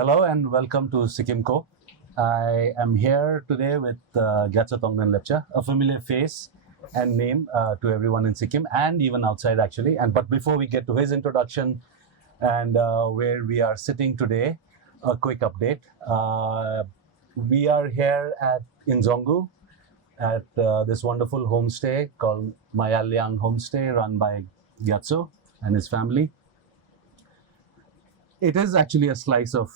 Hello and welcome to Sikkim Ko. I am here today with Gyatso Lepcha, a familiar face and name to everyone in Sikkim and even outside actually. But before we get to his introduction and where we are sitting today, a quick update. We are here in Dzongu at this wonderful homestay called Mayal Lyang Homestay, run by Gyatso and his family. It is actually a slice of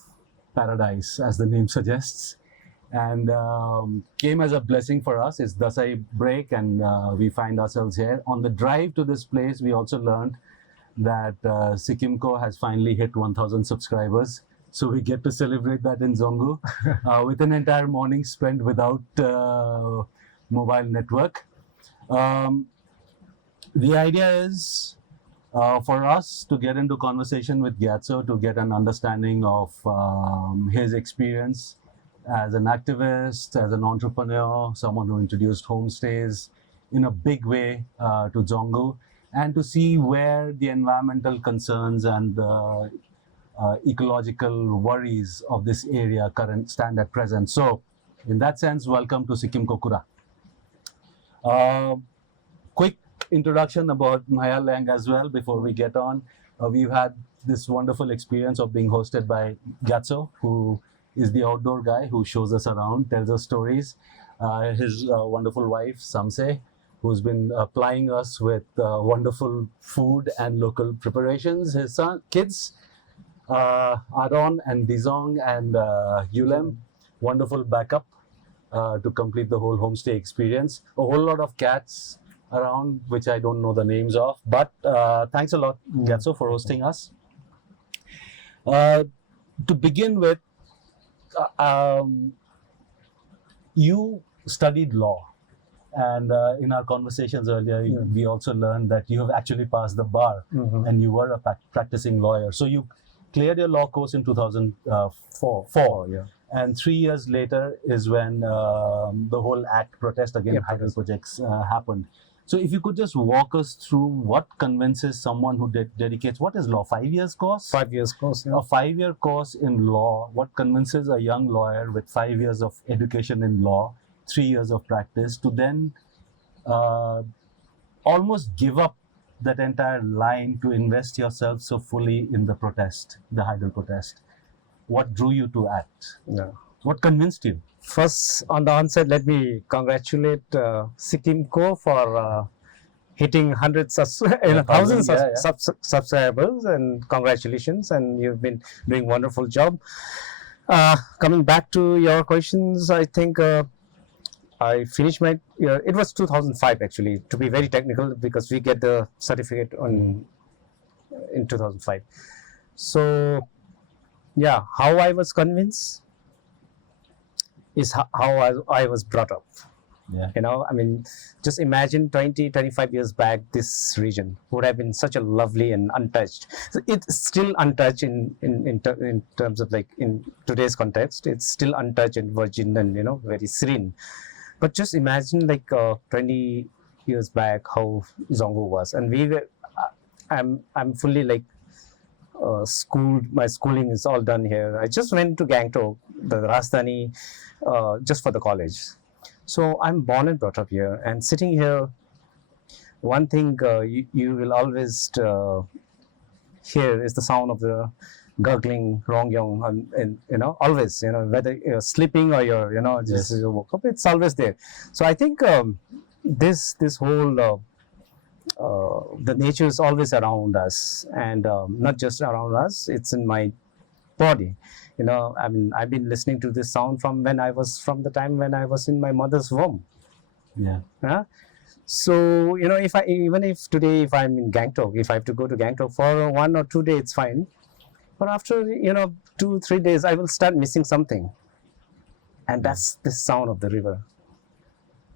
paradise, as the name suggests, and came as a blessing for us. It's Dasai break, and we find ourselves here. On the drive to this place, we also learned that Sikkim Ko has finally hit 1,000 subscribers. So we get to celebrate that in Dzongu with an entire morning spent without mobile network. The idea is for us to get into conversation with Gyatso to get an understanding of his experience as an activist, as an entrepreneur, someone who introduced homestays in a big way to Dzongu, and to see where the environmental concerns and the ecological worries of this area stand at present. So, in that sense, welcome to Sikkim Ko Kura. Quick introduction about Mayal Lyang as well before we get on. We've had this wonderful experience of being hosted by Gyatso, who is the outdoor guy who shows us around, tells us stories. His wonderful wife, Samse, who's been plying us with wonderful food and local preparations. His kids, Aaron and Dzongu and Yulem, wonderful backup to complete the whole homestay experience. A whole lot of cats around, which I don't know the names of, but thanks a lot, Gyatso, for hosting us. To begin with, you studied law, and in our conversations earlier, we also learned that you have actually passed the bar, and you were a practicing lawyer. So you cleared your law course in 2004. And 3 years later is when the whole ACT protest against hydel projects happened. So if you could just walk us through what convinces someone who dedicates, what is law, 5 years course? 5 years course, yeah. A 5-year course in law, what convinces a young lawyer with 5 years of education in law, 3 years of practice, to then almost give up that entire line to invest yourself so fully in the protest, the hydel protest? What drew you to ACT? Yeah. What convinced you? First, on the onset, let me congratulate Sikkim Ko for hitting 1,000 subscribers, and congratulations, and you've been doing wonderful job. Coming back to your questions, I think I finished my year. It was 2005 actually, to be very technical, because we get the certificate in 2005. So, yeah, how I was convinced is how I was brought up. Yeah. You know, I mean, just imagine 25 years back, this region would have been such a lovely and untouched. So it's still untouched in terms of, like, in today's context, it's still untouched and virgin and, you know, very serene. But just imagine, like, 20 years back, how Dzongu was. And we were, I'm fully, like, schooled. My schooling is all done here. I just went to Gangtok, the Rajdhani, just for the college. So I'm born and brought up here, and sitting here, one thing you will always hear is the sound of the gurgling rongyong, and you know, always, you know, whether you're sleeping or you're, you know, just woke up, it's always there. So I think this whole the nature is always around us, and not just around us, it's in my body. You know, I mean, I've been listening to this sound from the time when I was in my mother's womb. Yeah. So, you know, even if today, if I'm in Gangtok, if I have to go to Gangtok for 1 or 2 days, it's fine. But after, you know, 2-3 days, I will start missing something. And that's the sound of the river.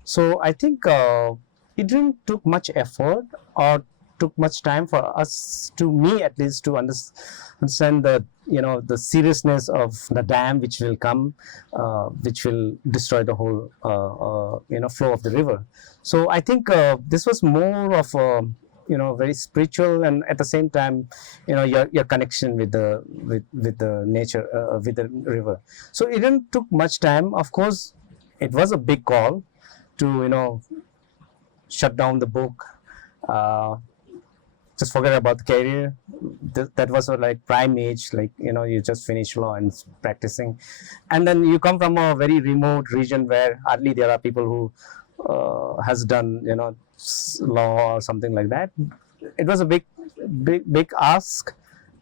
So I think it didn't took much effort or took much time for us, to me at least, to understand the, you know, the seriousness of the dam which will come, which will destroy the whole you know, flow of the river. So I think this was more of very spiritual, and at the same time, your connection with the nature, with the river. So it didn't took much time. Of course, it was a big call to shut down the book, just forget about the career. That was like prime age, like you just finished law and practicing, and then you come from a very remote region where hardly there are people who has done law or something like that. It was a big ask,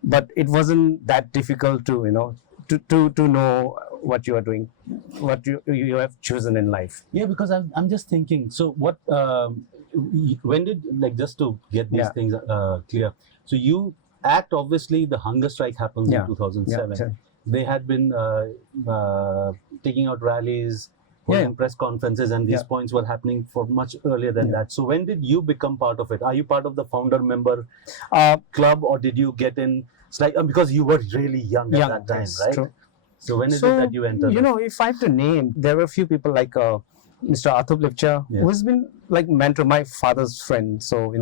but it wasn't that difficult to know what you are doing, what you have chosen in life. Yeah, because I'm just thinking. So what? When did, like, just to get these things clear? So you act, obviously the hunger strike happens in 2007. Yeah, sure. They had been taking out rallies, holding press conferences, and these points were happening for much earlier than that. So when did you become part of it? Are you part of the founder member club, or did you get in? It's like because you were really young at that time, right? True. So when is it that you entered? If I have to name, there were a few people like Mr. Gyatso Lepcha, who has been like mentor, my father's friend. So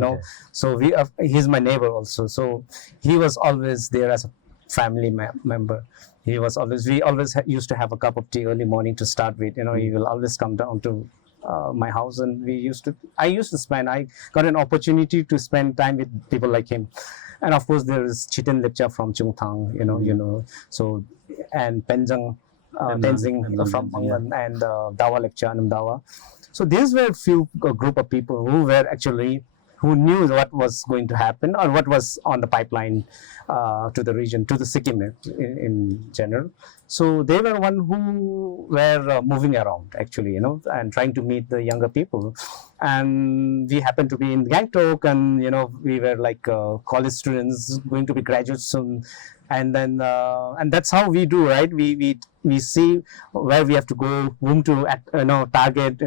so he's my neighbor also. So he was always there as a family member. He was always. We always used to have a cup of tea early morning to start with. He will always come down to my house, and I got an opportunity to spend time with people like him. And of course, there is Tshering Lepcha from Chungthang, so, and Tenzing from Mangan, and Dawa Lepcha and Dawa. So these were a group of people who knew what was going to happen or what was on the pipeline to the region, to the Sikkim in general. So they were one who were moving around actually, and trying to meet the younger people. And we happened to be in Gangtok, and we were like college students going to be graduates soon. And then and that's how we do, right? We see where we have to go, whom to target,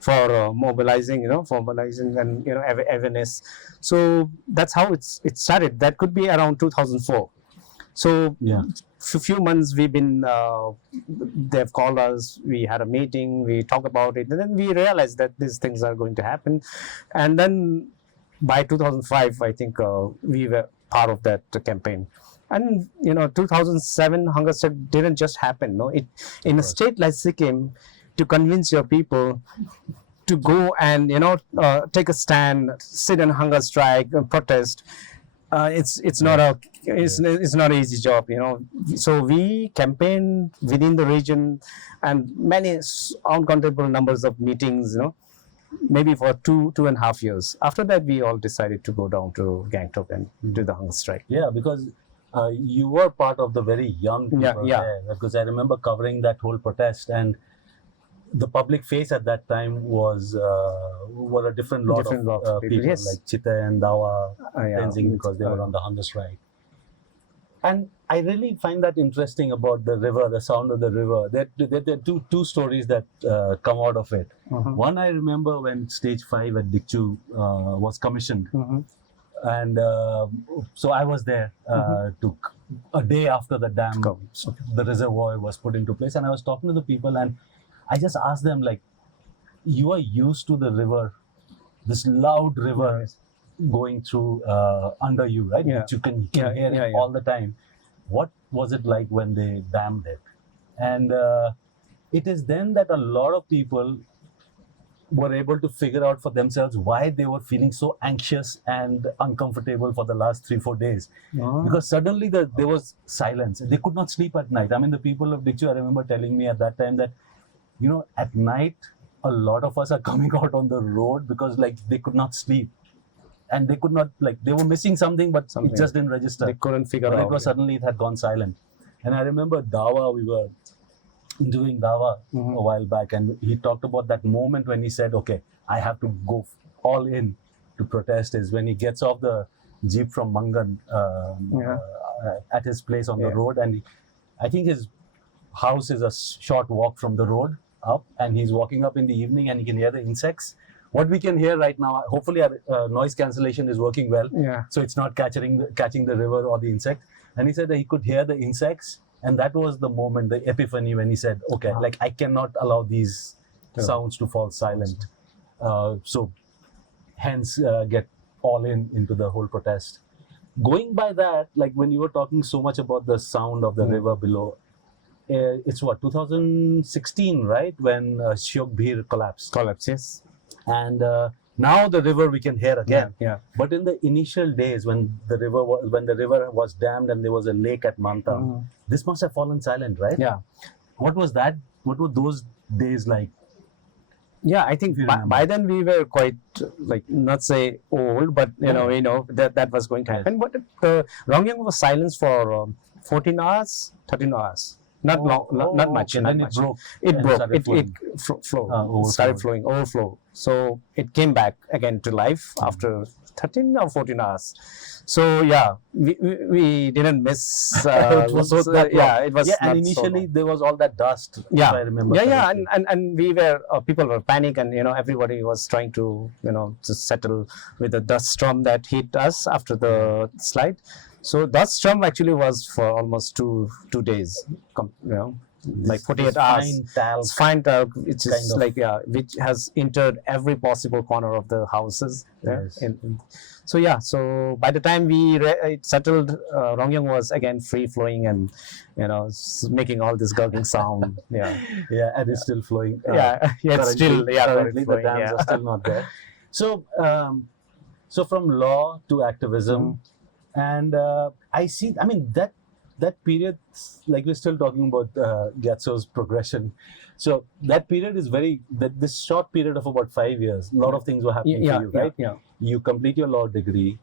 for mobilizing and awareness. So that's how it started. That could be around 2004. So for a few months we've been they've called us, we had a meeting, we talked about it, and then we realized that these things are going to happen. And then by 2005, I think we were part of that campaign. And 2007 hunger strike didn't just happen. No, in a state like Sikkim, to convince your people to go and take a stand, sit in hunger strike, protest, it's not an easy job. So we campaigned within the region, and many uncountable numbers of meetings. Maybe for 2.5 years. After that, we all decided to go down to Gangtok and do the hunger strike. Yeah, because you were part of the very young people there. Because I remember covering that whole protest, and the public face at that time were a different lot of people, like Chita and Dawa, Tenzing, because they were on the hunger strike. And I really find that interesting about the river, the sound of the river. There are two stories that come out of it. One, I remember when Stage 5 at Dikchu was commissioned. And so I was there a day after the dam, the reservoir was put into place. And I was talking to the people, and I just asked them, like, you are used to the river, this loud river going through under you, right? Which you can hear it all the time. What was it like when they dammed it? And it is then that a lot of people were able to figure out for themselves why they were feeling so anxious and uncomfortable for the last 3-4 days. Because suddenly there was silence. They could not sleep at night. I mean, the people of Dikchu, I remember telling me at that time that, at night, a lot of us are coming out on the road because they could not sleep. And they could not, they were missing something, but it just didn't register. They couldn't figure out. Suddenly it had gone silent. And I remember Dawa, we were doing Dawa a while back, and he talked about that moment when he said, okay, I have to go all in to protest, is when he gets off the jeep from Mangan at his place on the road. And I think his house is a short walk from the road up, and he's walking up in the evening, and he can hear the insects. What we can hear right now, hopefully our noise cancellation is working well, so it's not catching the river or the insect. And he said that he could hear the insects, and that was the moment, the epiphany, when he said, okay, I cannot allow these sounds to fall silent. So hence get all into the whole protest. Going by that, like when you were talking so much about the sound of the river below, it's what, 2016, right? When Shiok Bhir collapsed. Yes. And now the river we can hear again. Yeah. But in the initial days when the river was dammed and there was a lake at Manta, this must have fallen silent, right? Yeah. What was that? What were those days like? Yeah, I think by then we were quite, like, not say old, but we know that was going to happen. But the Rongyang was silenced for 14 hours, 13 hours. Not long, not much. And then it broke. It broke. Overflow. Started flowing, overflow. So it came back again to life after 13 or 14 hours. So yeah, we didn't miss. It was it was. Yeah, and initially there was all that dust. Yeah, if I remember. Yeah, and we were people were panic, and everybody was trying to to settle with the dust storm that hit us after the slide. So dust storm actually was for almost two days. Like 48 hours. Fine talc, which is like which has entered every possible corner of the houses there. Yes. So by the time it settled, Rongyang was again free flowing and making all this gurgling sound. Yeah, and it's still flowing. It's still currently flowing, the dams are still not there. So so from law to activism, and I see. I mean that period, like we're still talking about Gyatso's progression. So that period is this short period of about 5 years, a lot of things were happening for you, right? Yeah. You complete your law degree,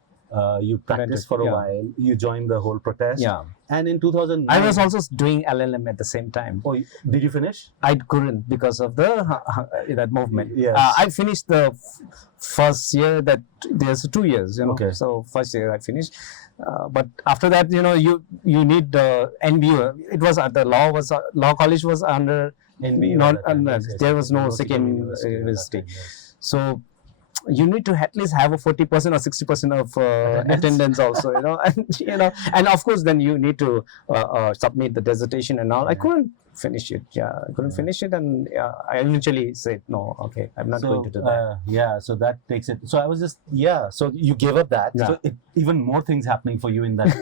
you practice for a while, you join the whole protest. Yeah. And in 2009... I was also doing LLM at the same time. Oh, did you finish? I couldn't because of that movement. Yes. I finished the first year. That there's 2 years, Okay. So first year I finished. But after that, you need the NBU. It was the law college was under NBU. there was no Sikkim University. So you need to at least have a 40% or 60% of attendance also, and of course then you need to submit the dissertation and all. I couldn't finish it. I couldn't finish it, and I eventually said no. Okay, I'm not going to do that. So that takes it. So I was just so you gave up that. Yeah. So even more things happening for you in that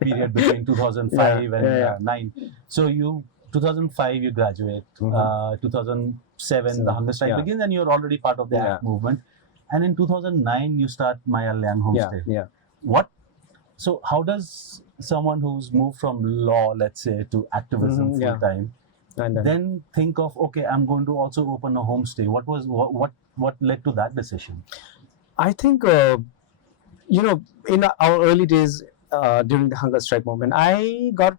period between 2005 and 9. So 2005 you graduate. 2007 the hunger strike begins, and you're already part of the ACT movement. And in 2009 you start Mayal Lyang Homestay. So how does someone who's moved from law, let's say, to activism full time, and then think of, okay, I'm going to also open a homestay? What led to that decision? I think in our early days during the hunger strike movement, I got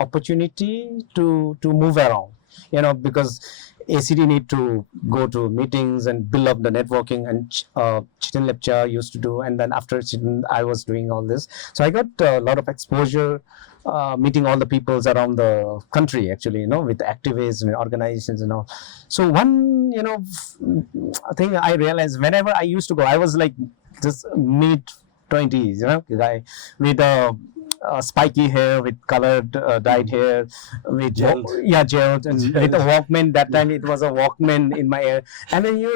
opportunity to move around, because ACD need to go to meetings and build up the networking, and Tshering Lepcha used to do, and then after Tshering, I was doing all this. So I got a lot of exposure, meeting all the peoples around the country, actually, with activists and organizations and all. So one, thing I realized, whenever I used to go, I was like just mid-20s, guy with spiky hair, with colored dyed hair, with gelled, and with a Walkman. That time it was a Walkman in my ear, and then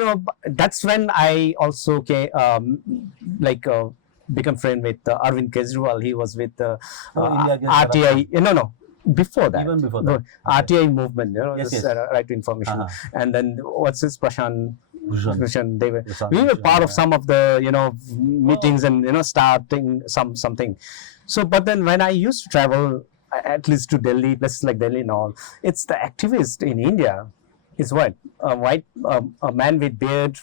that's when I also came, become friend with Arvind Kejriwal. He was with RTI. No. Before that, even before that, RTI movement, yes. Right to information, and then what's his Prashant. We were part of some of the meetings and starting something. So, but then when I used to travel, at least to Delhi, places like Delhi and all, it's the activist in India. Is what a man with beard,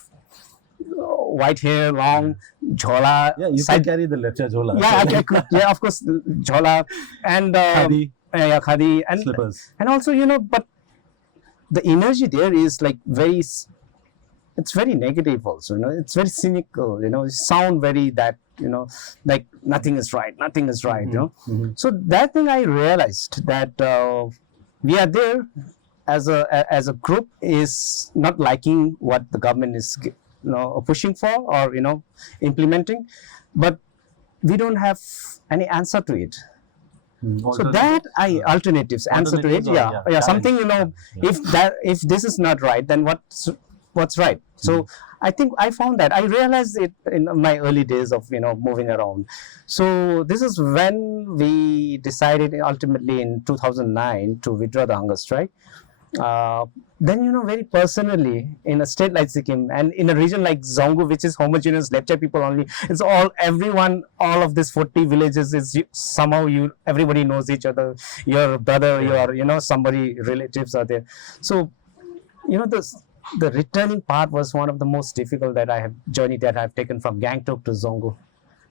white hair, long jhola. Yeah, you can carry the lepcha jhola. Yeah, I could. Yeah, of course, jhola and khadi and slippers. And also, but the energy there is like very. It's very negative also, it's very cynical, it sound very that, like nothing is right, So that thing I realized that we are there as a group is not liking what the government is pushing for or implementing, but we don't have any answer to it. So that alternatives answer to it, something, if this is not right, then what's right. So I think I found that I realized it in my early days of moving around. So this is when we decided ultimately in 2009 to withdraw the hunger strike. Then very personally, in a state like Sikkim and in a region like Dzongu, which is homogeneous Lepcha people only, it's all of these 40 villages is somehow everybody knows each other. Your brother, your somebody relatives are there. So the returning part was one of the most difficult journey that I've taken from Gangtok to Dzongu.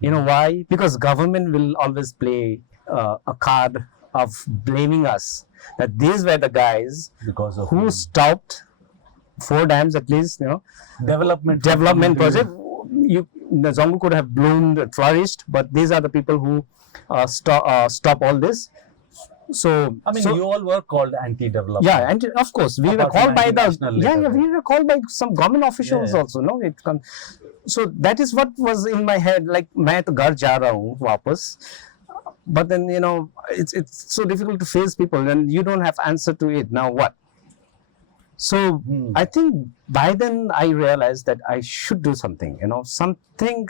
You know why? Because government will always play a card of blaming us that these were the guys because of who stopped 4 dams at least, development project. The Dzongu could have bloomed, flourished, but these are the people who stop all this. So I mean, you all were called anti-development. Yeah, and of course we were called by we were called by some government officials also. No, so that is what was in my head. Like, मैं तो घर जा रहा हूँ वापस. But then it's so difficult to face people, and you don't have answer to it. Now what? So I think by then I realized that I should do something. Something.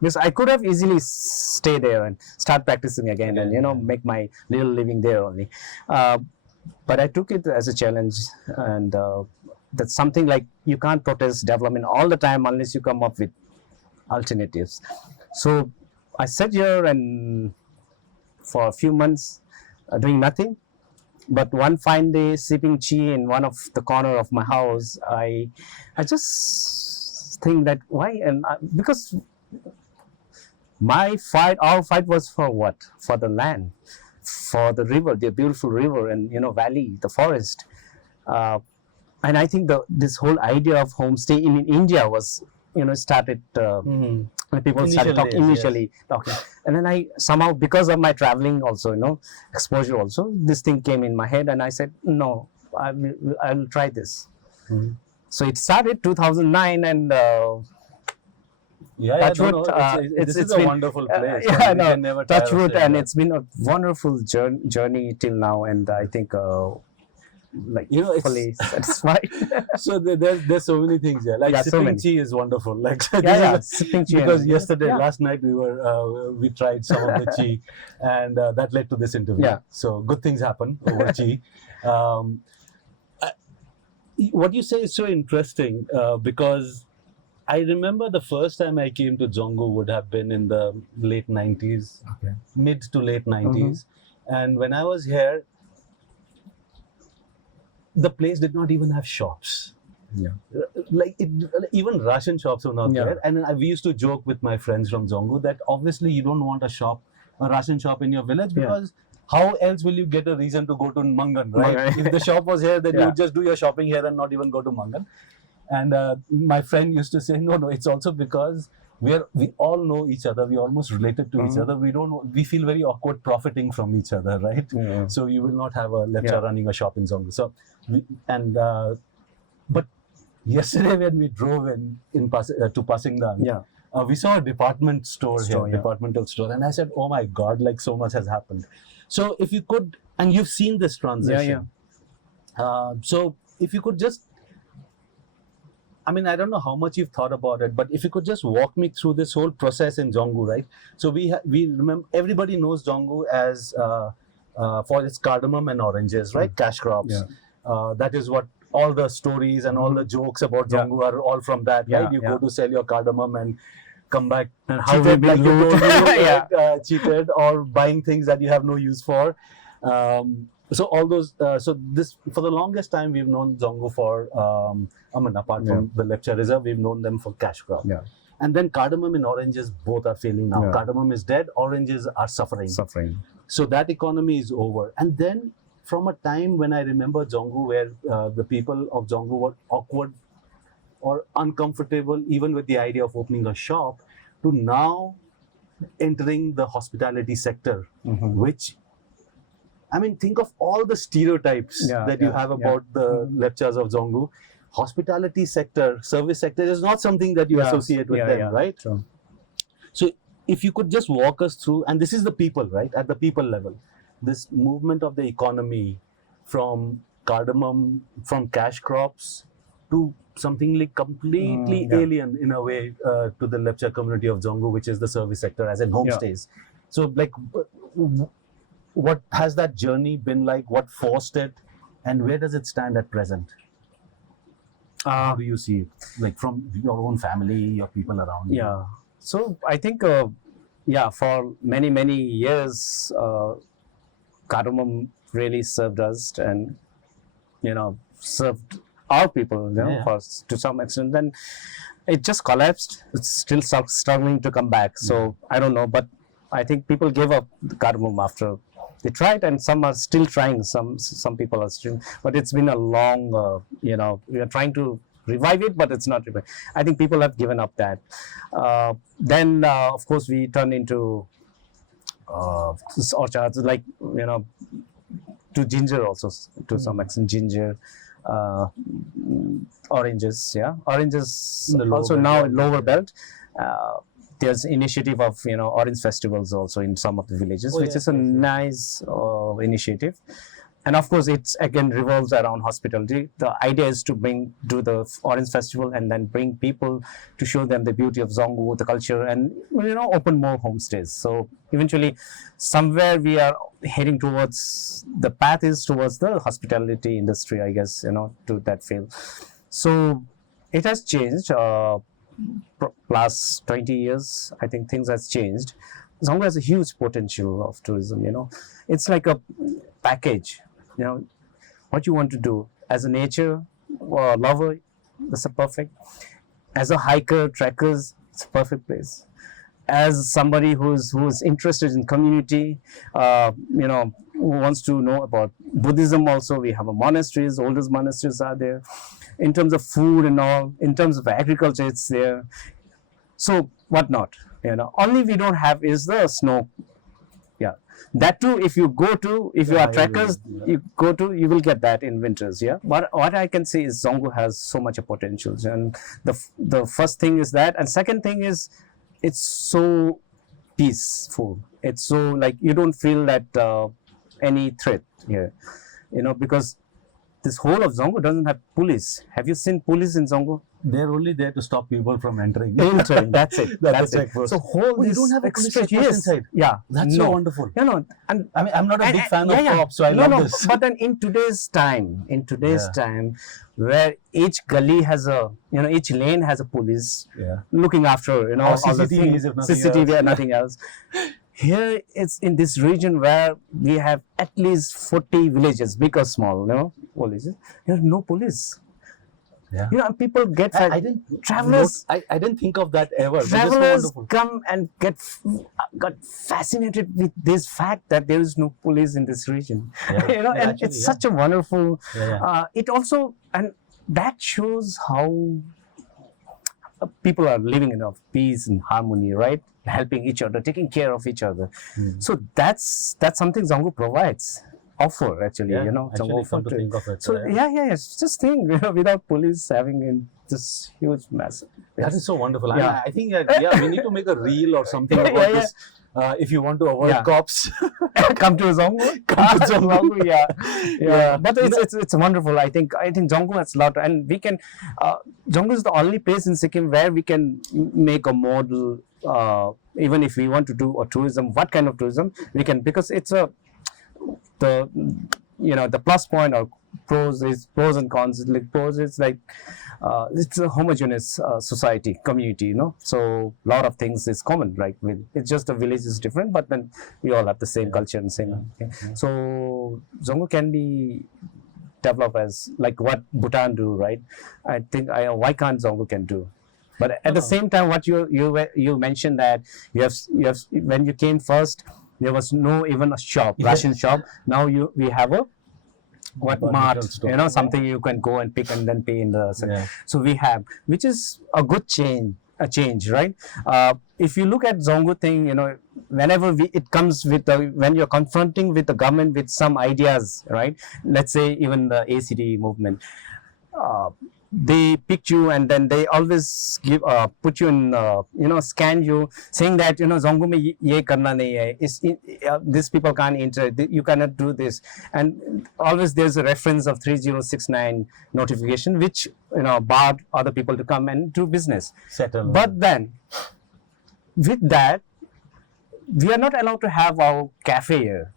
Because I could have easily stay there and start practicing again and make my little living there only, but I took it as a challenge, and that's something like you can't protest development all the time unless you come up with alternatives. So I sat here and for a few months doing nothing, but one fine day sipping tea in one of the corner of my house, I just think that why, and because our fight was for what? For the land, for the river, the beautiful river, and valley, the forest. And I think this whole idea of homestay in India was started when people started talking initially. And then I somehow, because of my traveling also, exposure also, this thing came in my head, and I said, no, I will try this. So it started 2009, and this is a wonderful place. Touch wood, and it's been a wonderful journey till now, and I think it's fully satisfied. So there's so many things here. Like sipping tea is wonderful. Like sipping tea. Because last night we tried some of the tea, and that led to this interview. Yeah. So good things happen over tea. What you say is so interesting because I remember the first time I came to Dzongu would have been in the late 90s, mid to late 90s. And when I was here, the place did not even have shops. Even Russian shops were not there. And we used to joke with my friends from Dzongu that obviously you don't want a Russian shop in your village, because how else will you get a reason to go to Mangan, right? If the shop was here, then you would just do your shopping here and not even go to Mangan. And my friend used to say, no, it's also because we all know each other. We almost related to each other. We feel very awkward profiting from each other, right? So you will not have a lecturer running a shop in Dzongu. So, but yesterday when we drove to Pasingdang, we saw a departmental store, and I said, oh my God, like so much has happened. So if you could, and you've seen this transition. So if you could just, I mean, I don't know how much you've thought about it, but if you could just walk me through this whole process in Dzongu, right? So we remember, everybody knows Dzongu as for its cardamom and oranges, right? Cash crops. That is what all the stories and all the jokes about Dzongu are all from that, right? You go to sell your cardamom and come back and how we like cheated, or buying things that you have no use for. So all those, this for the longest time we've known Dzongu for, apart from the Lepcha Reserve, we've known them for cash crop. And then cardamom and oranges both are failing now. Cardamom is dead, oranges are suffering. So that economy is over. And then from a time when I remember Dzongu, where the people of Dzongu were awkward or uncomfortable even with the idea of opening a shop, to now entering the hospitality sector, which, I mean, think of all the stereotypes that you have about the Lepchas of Dzongu. Hospitality sector, service sector is not something that you associate with them, right? So if you could just walk us through, and this is the people, right? At the people level, this movement of the economy from cardamom, from cash crops to something like completely alien in a way to the Lepcha community of Dzongu, which is the service sector, as in homestays. So, like, what has that journey been like? What forced it, and where does it stand at present? How do you see it, like from your own family, your people around you? Yeah. So I think, for many years, cardamom really served us, and served our people, to some extent. Then it just collapsed. It's still struggling to come back. So I don't know, but I think people gave up the cardamom after they tried, and some are still trying. Some people are still, but it's been a long, we are trying to revive it, but it's not revived. I think people have given up that. Then, of course, we turned into orchards, like, to ginger also, to some extent, ginger, oranges, oranges also now in lower belt. There's initiative of orange festivals also in some of the villages, which is a nice initiative. And of course, it's again revolves around hospitality. The idea is to do the orange festival and then bring people to show them the beauty of Dzongu, the culture, and open more homestays. So eventually, somewhere we are heading towards, the path is towards the hospitality industry, I guess, to that field. So it has changed. Last 20 years, I think things has changed. Dzongu has a huge potential of tourism. It's like a package. What you want to do as a nature lover, that's a perfect. As a hiker, trekkers, it's a perfect place. As somebody who's interested in community, who wants to know about Buddhism also, we have monasteries, oldest monasteries are there. In terms of food and all, in terms of agriculture, it's there. So what not? Only we don't have is the snow. Yeah, that too. If you are trekkers, you will get that in winters. Yeah, but what I can say is Dzongu has so much potential, and the first thing is that, and second thing is, it's so peaceful. It's so like you don't feel that any threat here, because this whole of Dzongu doesn't have police. Have you seen police in Dzongu? They're only there to stop people from entering. That's it. That's it. So you don't have a police checkpost inside. Yeah, that's so wonderful. And I mean, I'm not a big fan of cops, so I love this. But then in today's time, where each gully has each lane has a police looking after, all CCTVs, the CCTV and nothing else. Here it's in this region where we have at least 40 villages, big or small, villages. There's no police. Yeah. And people get travelers. I didn't think of that ever. Travelers come and got fascinated with this fact that there is no police in this region. And it's such a wonderful. It also, and that shows how people are living in peace and harmony, right? Helping each other, taking care of each other. So that's something Dzongu provides. Offer actually, actually, come to think of it. So just think, without police having in this huge mess. That is so wonderful. I think we need to make a reel or something about this. If you want to avoid cops, come to Dzongu. Come to Dzongu. Yeah. But it's wonderful. I think Dzongu has a lot, and we can. Dzongu is the only place in Sikkim where we can make a model. Even if we want to do a tourism, what kind of tourism we can, because it's the plus point or pros and cons. Like pros is like it's a homogeneous society community, so a lot of things is common, right? It's just the village is different, but then we all have the same culture and same. So Dzongu can be developed as like what Bhutan do, right? I think why can't Dzongu can do? But at the same time, what you mentioned that you have when you came first, there was no even a shop, ration shop. Now we have a mart, something you can go and pick and then pay in the. So we have, which is a good change, right? If you look at Dzongu thing, whenever it comes with when you're confronting with the government with some ideas, right? Let's say even the ACT movement. they picked you, and then they always give put you in scan you, saying that Dzongu mein ye karna nahi hai, these people can't enter, you cannot do this, and always there's a reference of 3069 notification which barred other people to come and do business. Settle. But then with that, we are not allowed to have our cafe here,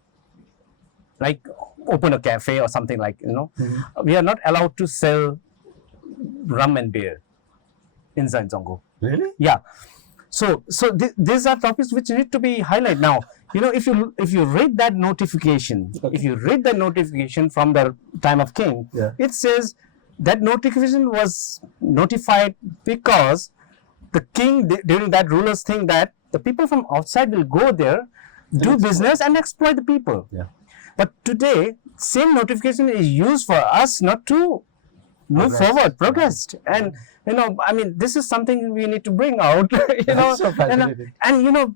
like open a cafe or something like we are not allowed to sell rum and beer inside Dzongu. Really? Yeah. So these are topics which need to be highlighted. Now, if you read that notification, if you read the notification from the time of King, it says that notification was notified because the King during that ruler's thing that the people from outside will go there, do business and exploit the people. Yeah. But today, same notification is used for us not to move forward, progress. And this is something we need to bring out. So fascinating. And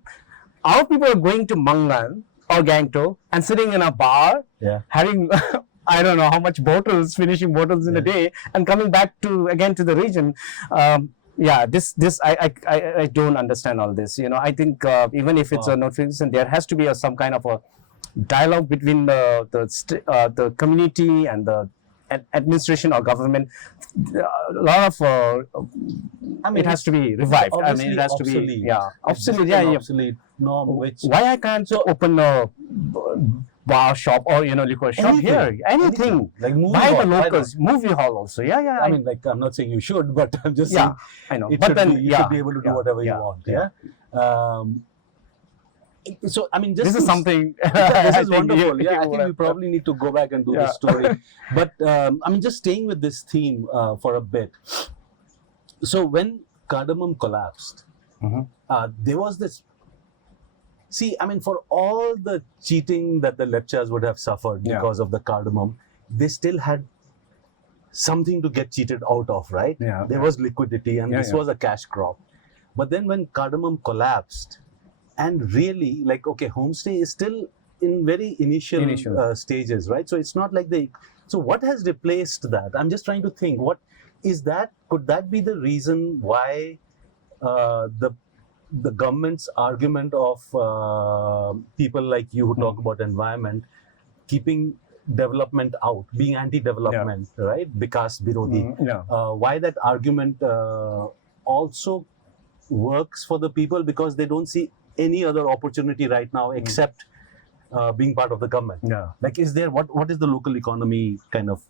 our people are going to Mangan or Gangtok and sitting in a bar, having I don't know how much bottles, finishing bottles in a day, and coming back again to the region. This I don't understand all this. I think even if it's a notification, there has to be some kind of a dialogue between the community and the administration or government. A lot of it has to be revived. It has obsolete. to be obsolete. Obsolete norm. Which why I can't open a bar shop or liquor shop here? Anything like movie buy hall, the locals, movie hall also. I mean, like I'm not saying you should, but I'm just saying. I know. You should be able to do whatever you want. So I mean, this is something. This is wonderful. I think we probably need to go back and do this story. But just staying with this theme for a bit. So when Cardamom collapsed, there was this. See, for all the cheating that the Lepchas would have suffered because of the cardamom, they still had something to get cheated out of, right? There was liquidity, and this was a cash crop. But then when cardamom collapsed, and really, homestay is still in very initial stages, right? So it's not like so what has replaced that? I'm just trying to think, what is that? Could that be the reason why the government's argument of people like you who talk about environment, keeping development out, being anti-development, right? Vikas Birodhi. Why that argument also works for the people, because they don't see any other opportunity right now except being part of the government. Like, is there, what is the local economy kind of,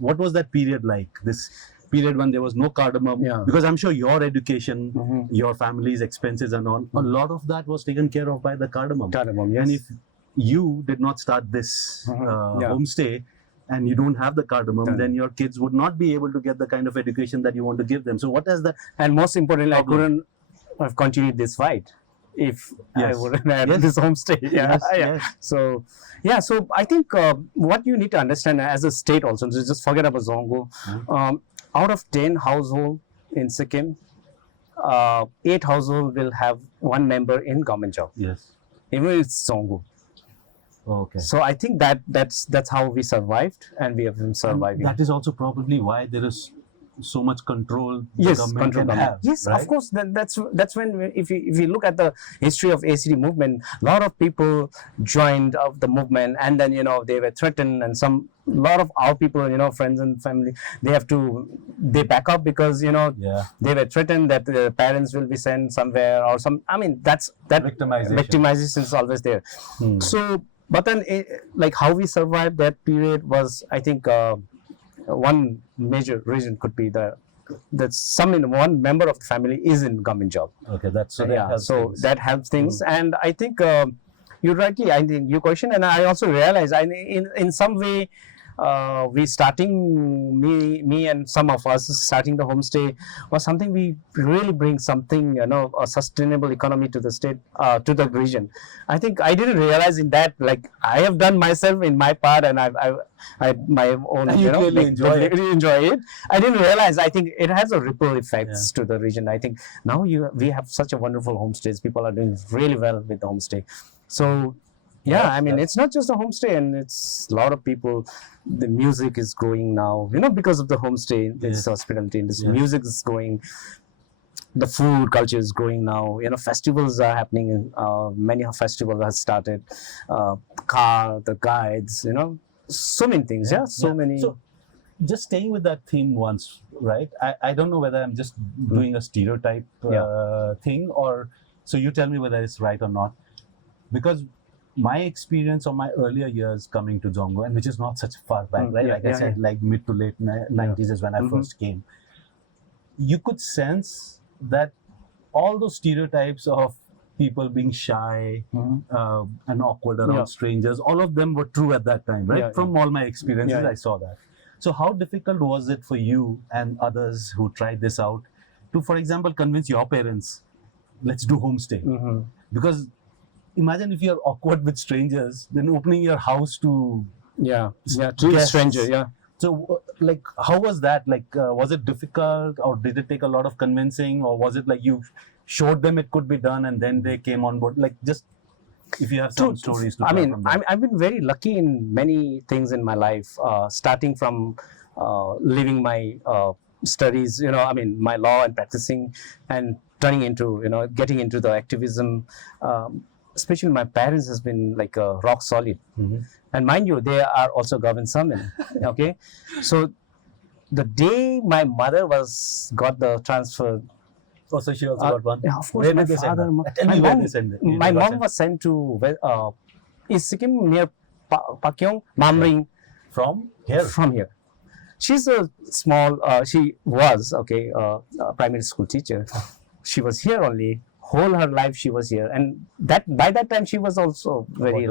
what was that period like? This period when there was no cardamom, because I'm sure your education, your family's expenses and all, a lot of that was taken care of by the cardamom. And if you did not start this homestay and you don't have the cardamom, then your kids would not be able to get the kind of education that you want to give them. So what has that? And most importantly, I couldn't have continued this fight if I wouldn't have this homestay. So I think what you need to understand as a state also, so just forget about Dzongu. Out of 10 households in Sikkim, 8 households will have one member in government job. Even if it's Dzongu. Okay. So I think that's how we survived, and we have been surviving. And that is also probably why there is so much control the government can have. Yes, right? Of course. That's when if you look at the history of ACD movement, a lot of people joined of the movement, and then they were threatened, and a lot of our people, friends and family, they back up because they were threatened that the parents will be sent somewhere or some. That victimization is always there. So, but then how we survived that period was, I think. One major reason could be that one member of the family is in government job. Okay, that helps things. And I think you rightly, I think your question, and I also realize, in some way, me and some of us starting the homestay was something we really bring something, a sustainable economy to the state, to the region. I think I didn't realize in that, I have done myself in my part, and I my own, and you really enjoy it. I didn't realize. I think it has a ripple effects to the region. I think now we have such a wonderful homestays. People are doing really well with the homestay. So Yeah, Right? I mean, it's not just a homestay, and it's a lot of people. The music is growing now, because of the homestay, this Yes. hospitality, and this Yes. music is growing. The food culture is growing now. Festivals are happening. Many festivals have started. The guides. So many things. Yeah, so many. So, just staying with that theme once, right? I don't know whether I'm just doing a stereotype thing, or so you tell me whether it's right or not. Because my experience of my earlier years coming to Dzongu, and which is not such far back, right? Yeah, Like I said, like mid to late 90s is when I first came. You could sense that all those stereotypes of people being shy and awkward around strangers, all of them were true at that time, right? Yeah, From all my experiences, I saw that. So how difficult was it for you and others who tried this out to, for example, convince your parents, let's do homestay? Because imagine if you're awkward with strangers, then opening your house to to a guests. stranger. So, like, how was that? Like, was it difficult, or did it take a lot of convincing, or was it like you showed them it could be done and then they came on board? Like, just if you have some stories to I tell mean, from that. I've been very lucky in many things in my life, starting from living my studies, my law and practicing, and turning into, getting into the activism. Especially my parents has been like rock solid. And mind you, they are also government servant. Okay, so the day my mother got the transfer. Oh, so she also got one. Yeah, of course, Where my did they send father. her? Tell me where they send it. My mom was sent to is Sikkim near Pakyong, Mamring. From here? From here. She's a small. She was a primary school teacher. She was here only. Whole her life she was here, and that by that time she was also very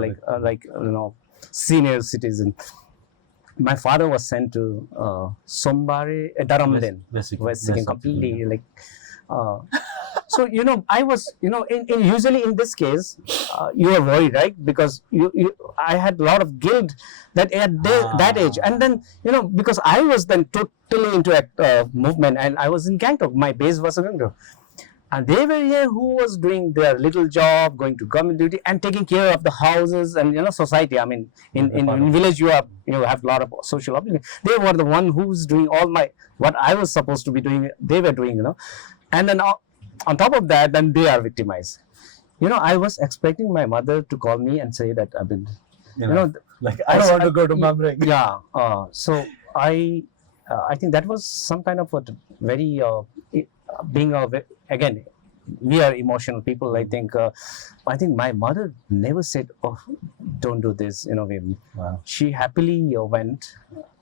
senior citizen. My father was sent to Sombare, Dharamden, West Sikkim, completely like. So I was usually in this case you are worried, right? Because I had a lot of guilt that at that age, and then because I was then totally into movement, and I was in Gangtok. My base was in Gangtok. And they were here who was doing their little job, going to government duty and taking care of the houses and society. I mean, in village you have a lot of social obligations. They were the one who was doing what I was supposed to be doing. They were doing, and then on top of that, then they are victimized. I was expecting my mother to call me and say that I've been, like I don't want to go to Mamreng. Yeah. So I think that was some kind of a very being again, we are emotional people. I think my mother never said, "Oh, don't do this." Wow. She happily went.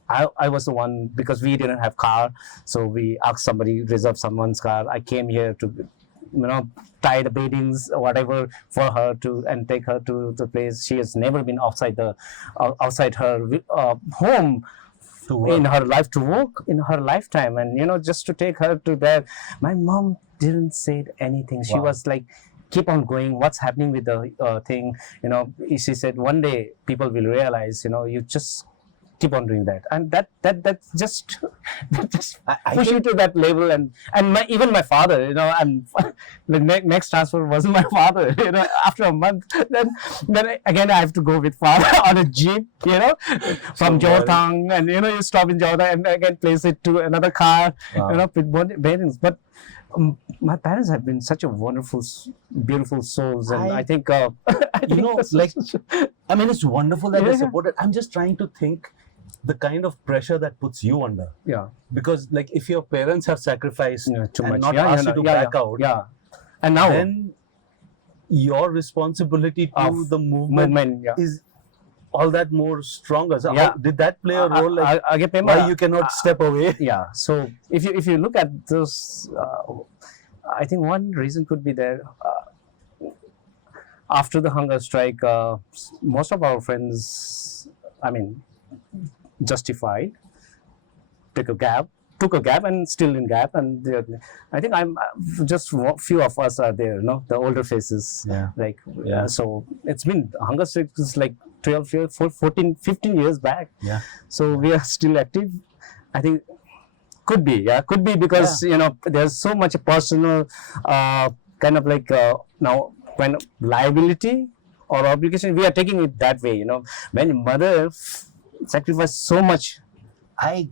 I was the one, because we didn't have car, so we asked somebody, reserve someone's car. I came here to tie the beddings or whatever for her and take her to the place. She has never been outside her home in her life to work in her lifetime, and just to take her to there. My mom didn't say anything. She was like, keep on going, what's happening with the thing. She said one day people will realize, you just keep on doing that, and that just push you to that level. And even my father, and the next transfer was my father. After a month, then again I have to go with father on a jeep, from Jorthang, and you stop in Jorthang and again place it to another car, with bearings. But my parents have been such a wonderful, beautiful souls, and I think I mean, it's wonderful that they supported. I'm just trying to think the kind of pressure that puts you under. Yeah. Because like if your parents have sacrificed too and much, not asked you to back out, and now then your responsibility to the movement is all that more stronger. So how, did that play a role? Like why you cannot step away? Yeah. So if you look at those, I think one reason could be there. After the hunger strike, most of our friends, justified, took a gap, and still in gap. And I think just few of us are there, the older faces. So it's been hunger strike is like 12 years, 14, 15 years back. Yeah. So we are still active. I think could be because there's so much personal kind of like now kind of liability or obligation. We are taking it that way, when mother sacrificed so much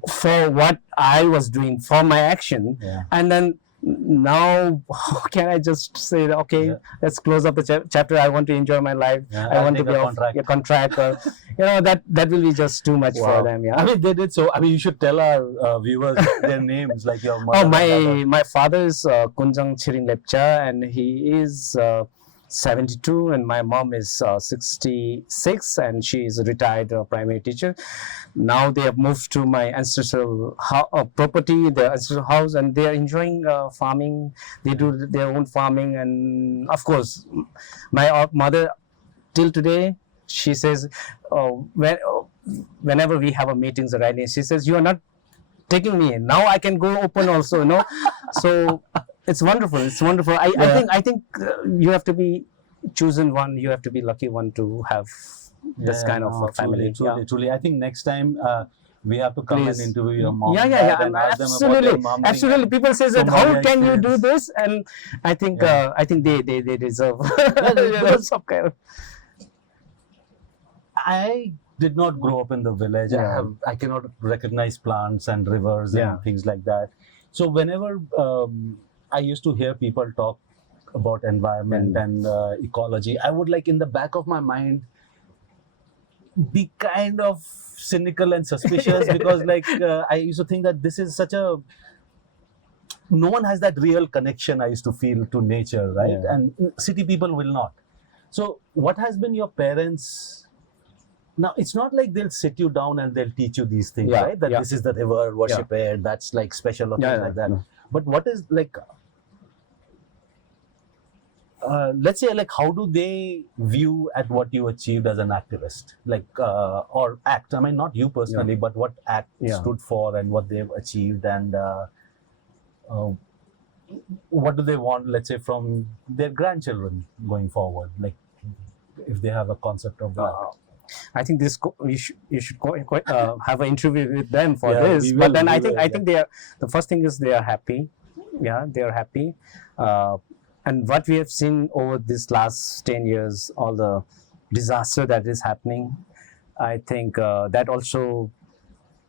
for what I was doing, for my action, and then now how can I just say, okay, let's close up the chapter, I want to enjoy my life, I want to be off a contract, or that will be just too much for them. I mean, they did so. I mean, you should tell our viewers their names, like your mother. My father is Kunjang Tshering Lepcha, and he is 72, and my mom is 66, and she is a retired primary teacher. Now they have moved to my ancestral property, their ancestral house, and they are enjoying farming. They do their own farming, and of course, my mother, till today, she says, whenever we have a meetings or rallies, she says, "You are not taking me in. Now I can go open also." So it's wonderful. It's wonderful. I think you have to be chosen one. You have to be lucky one to have this kind of family. Truly. I think next time we have to come and interview your mom. And absolutely. People say that, how can you do this? And I think they deserve some kind of. I did not grow up in the village. I cannot recognize plants and rivers and things like that. So whenever I used to hear people talk about environment and ecology, I would, like, in the back of my mind, be kind of cynical and suspicious because, like, I used to think that this is such a, no one has that real connection, I used to feel, to nature, right? And city people will not. So what has been your parents? Now, it's not like they'll sit you down and they'll teach you these things, right? That this is the river, worship it, that's like special or things like that. But what is, like, let's say, like, how do they view at what you achieved as an activist, like, or ACT? I mean, not you personally, but what ACT stood for and what they've achieved, and what do they want, let's say, from their grandchildren going forward, like, if they have a concept of that. I think you should have an interview with them for this. But then I think they are, the first thing is they are happy. Yeah, they are happy. And what we have seen over this last 10 years, all the disaster that is happening, I think that also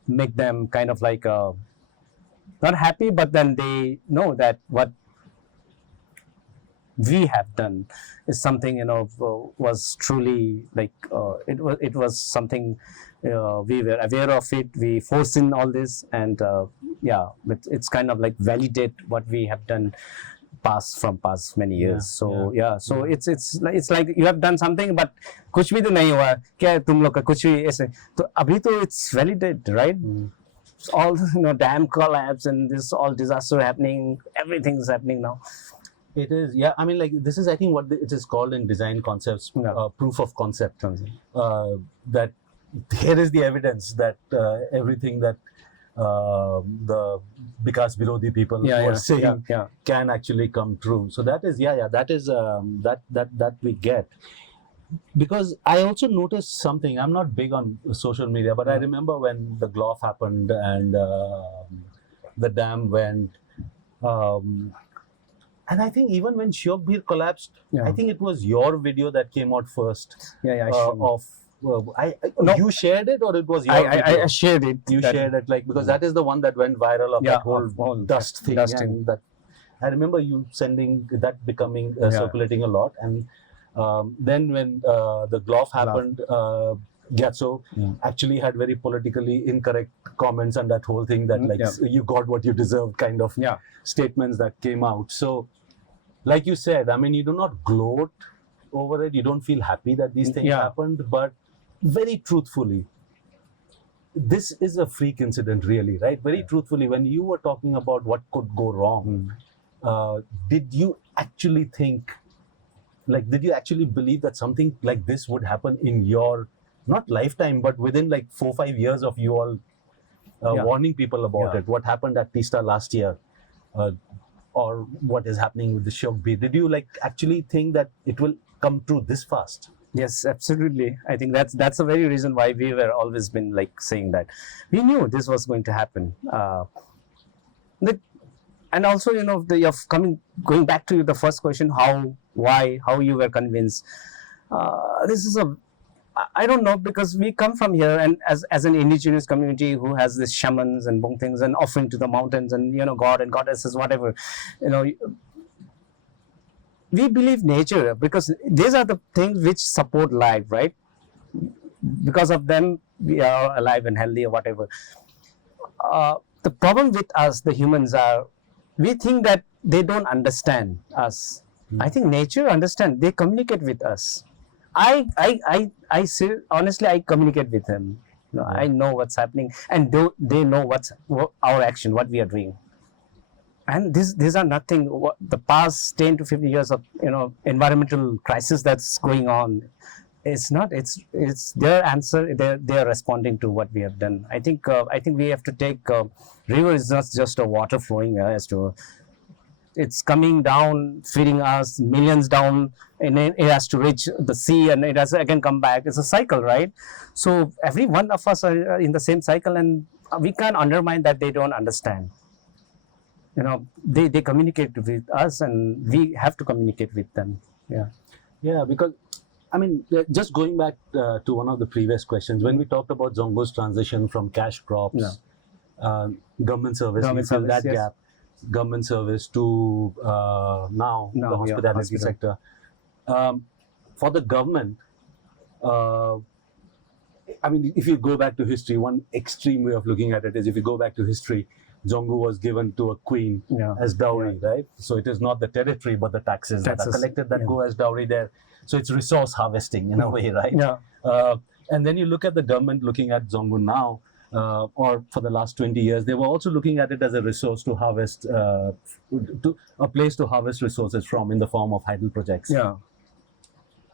make them kind of like not happy, but then they know that what we have done is something, was truly, like, it was something we were aware of it, we foreseen all this, and it's kind of like validate what we have done past many years. So it's like you have done something, but कुछ भी तो नहीं हुआ क्या तुम लोग का कुछ भी ऐसे तो अभी तो it's validated, right? All dam collapse and this all disaster happening, everything is happening now. It is, I mean, like, this is, I think, what it is called in design concepts, proof of concept. That here is the evidence that everything that the Vikas Virodhi people were saying can actually come true. So that is, that is that we get. Because I also noticed something. I'm not big on social media, but I remember when the GLOF happened and the dam went. And I think even when Shiokbir collapsed, I think it was your video that came out first. You shared it, or it was your video? I shared it. You shared it, like, because that is the one that went viral of that whole dust thing. And that, I remember you sending that, becoming circulating a lot. And then when the GLOF happened, Gyatso actually had very politically incorrect comments on that whole thing, that like you got what you deserved kind of statements that came out. So, like you said, I mean, you do not gloat over it, you don't feel happy that these things happened, but very truthfully, this is a freak incident, really, right? Very truthfully, when you were talking about what could go wrong, did you actually think, like, did you actually believe that something like this would happen in your, not lifetime, but within like 4 or 5 years of you all warning people about it? What happened at Tista last year, or what is happening with the Shiokbir? Did you like actually think that it will come true this fast? Yes, absolutely. I think that's the very reason why we were always been like saying that we knew this was going to happen. And also, going back to the first question, how you were convinced. This is I don't know, because we come from here, and as an indigenous community who has this shamans and things and offering to the mountains and god and goddesses, whatever, we believe nature, because these are the things which support life, right? Because of them we are alive and healthy or whatever. The problem with us, the humans, are we think that they don't understand us. I think nature understands. They communicate with us. I say honestly, I communicate with them. I know what's happening, and they know what our action, what we are doing. And these are nothing. The past 10 to 15 years of environmental crisis that's going on. It's not. It's their answer. They're responding to what we have done. I think we have to take. River is not just a water flowing as to. It's coming down, feeding us millions down, and it has to reach the sea, and it has to again come back. It's a cycle, right? So every one of us are in the same cycle, and we can't undermine that. They don't understand. They communicate with us, and we have to communicate with them. Yeah, because I mean, just going back to one of the previous questions, when we talked about Dzongu's transition from cash crops, government service, that yes. gap, government service to now the hospitality sector. For the government, I mean, if you go back to history, one extreme way of looking at it is if you go back to history, Dzongu was given to a queen as dowry, right? So it is not the territory, but the taxes that are collected that go as dowry there. So it's resource harvesting in a way, right? And then you look at the government looking at Dzongu now, or for the last 20 years, they were also looking at it as a resource to harvest, a place to harvest resources from in the form of hydel projects.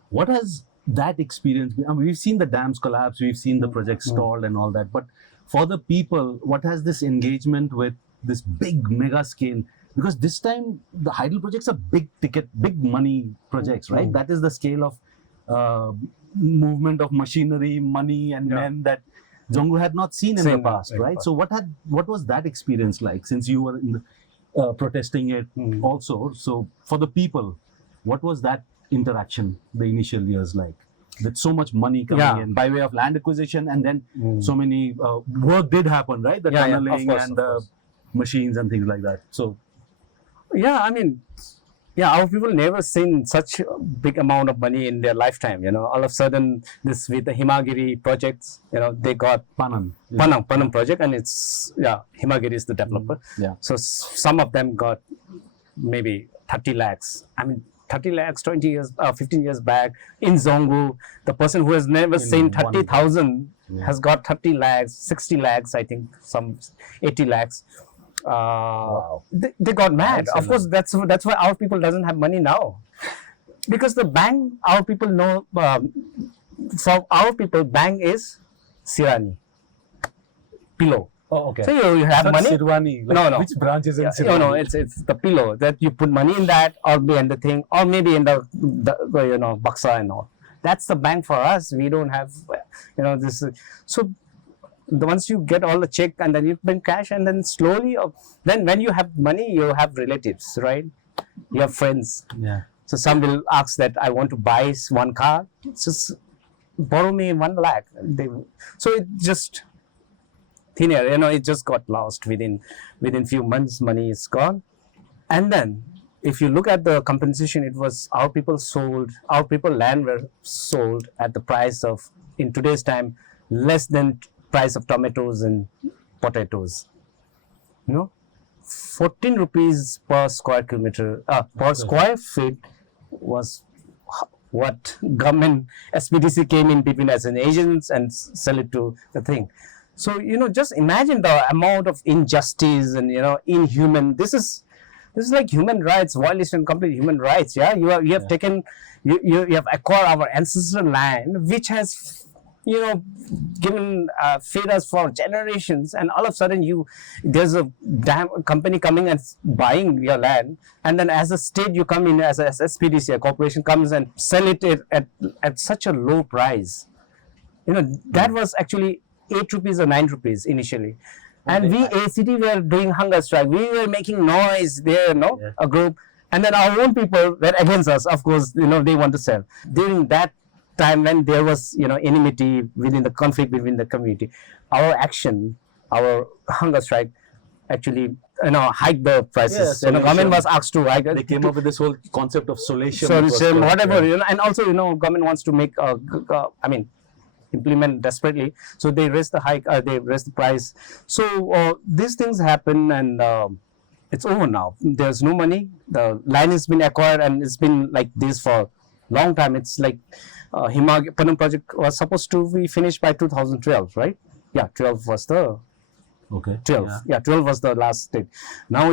What has that experience been? I mean, we've seen the dams collapse, we've seen the projects stalled and all that, but for the people, what has this engagement with this big mega scale? Because this time the hydel projects are big ticket, big money projects, right? That is the scale of movement of machinery, money, and men that Dzongu had not seen in the past, right? So what was that experience like, since you were in the, protesting it also? So for the people, what was that interaction the initial years like, with so much money coming in by way of land acquisition, and then so many work did happen, right? The tunneling and the machines and things like that. So I mean, our people never seen such a big amount of money in their lifetime. All of a sudden, this with the Himagiri projects, they got Panam project, and it's Himagiri is the developer. So some of them got maybe 30 lakhs. I mean, 30 lakhs 15 years back in Dzongu, the person who has never seen 30,000 has got 30 lakhs, 60 lakhs, I think, some 80 lakhs. They got mad. Of course, that's why our people doesn't have money now, because the bank, our people know, for our people, bank is Sirani, pillow. Oh, okay. So you have money. Sirwani, like no. Which branch is in Sirwani? No, it's the pillow that you put money in that, or behind the thing, or maybe in the Baksa and all. That's the bank for us. We don't have, this. So once you get all the check, and then you bring cash, and then slowly, then when you have money, you have relatives, right? You have friends. So some will ask that I want to buy one car. Just borrow me 1 lakh. So it just thin air, it just got lost within few months. Money is gone. And then if you look at the compensation, it was our people land were sold at the price of, in today's time, less than price of tomatoes and potatoes. 14 rupees per square kilometer, per square feet was what government SPDC came in between as an agent and sell it to the thing. So, just imagine the amount of injustice and, inhuman. This is like human rights, violation, complete human rights. You have taken, you have acquired our ancestral land, which has, given, fed us for generations, and all of a sudden there's a damn company coming and buying your land, and then as a state you come in as a SPDC, a corporation comes and sell it at such a low price. That was actually 8 rupees or 9 rupees initially. And we, ACT, were doing hunger strike. We were making noise there, a group. And then our own people were against us. Of course, they want to sell. During that time when there was, enmity within the conflict between the community, our action, our hunger strike, actually, hike the prices. Government was asked to hike. They came up with this whole concept of solation. Whatever, and also, government wants to make, implement desperately. So they raise the hike, they raise the price. So these things happen, and it's over now. There's no money. The land has been acquired, and it's been like this for long time. It's like Panam project was supposed to be finished by 2012, right? Yeah, 12 was the 12. Yeah, 12 was the last date. Now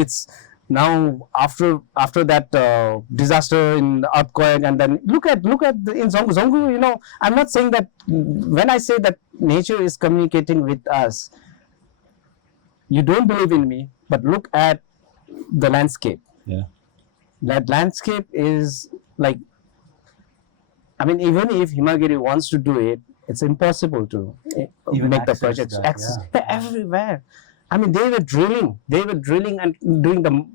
after that disaster in the earthquake, and then look at in Dzongu. I'm not saying that when I say that nature is communicating with us, you don't believe in me, but look at the landscape. Yeah, that landscape is like, even if Himagiri wants to do it, it's impossible to even make the projects access everywhere. They were drilling and doing the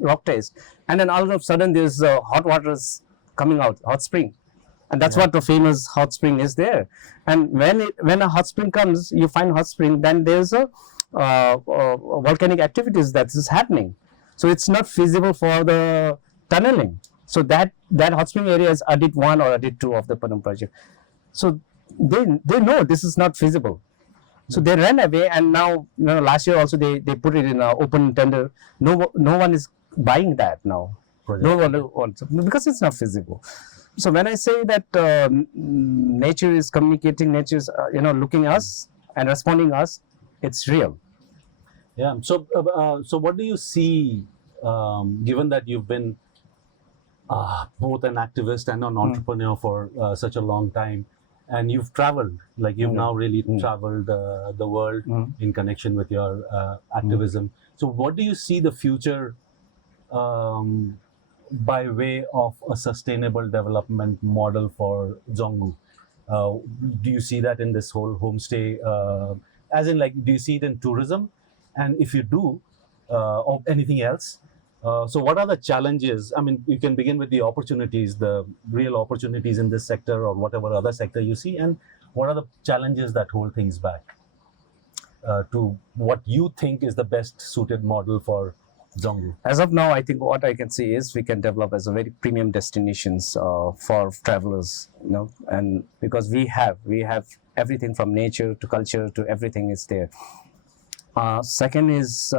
rock test, and then all of a sudden there's hot waters coming out, hot spring, and that's what the famous hot spring is there. And when a hot spring comes, you find hot spring, then there's a volcanic activities that is happening. So it's not feasible for the tunneling. So that hot spring area is Adit 1 or Adit 2 of the Panam project. So they know this is not feasible. So they ran away, and now last year also they put it in an open tender. No one is buying that now. No one wants, because it's not feasible. So when I say that nature is communicating, nature is looking us and responding us, it's real. Yeah. So what do you see, given that you've been both an activist and an entrepreneur for such a long time, and you've traveled, like you've now really traveled the world in connection with your activism. So what do you see the future by way of a sustainable development model for Dzongu? Do you see that in this whole homestay, as in, like, do you see it in tourism? And if you do, or anything else, so what are the challenges? You can begin with the opportunities, the real opportunities in this sector or whatever other sector you see, and what are the challenges that hold things back to what you think is the best suited model for Dzongu? As of now, I think what I can see is we can develop as a very premium destinations for travelers, and because we have everything from nature to culture to everything is there. Second is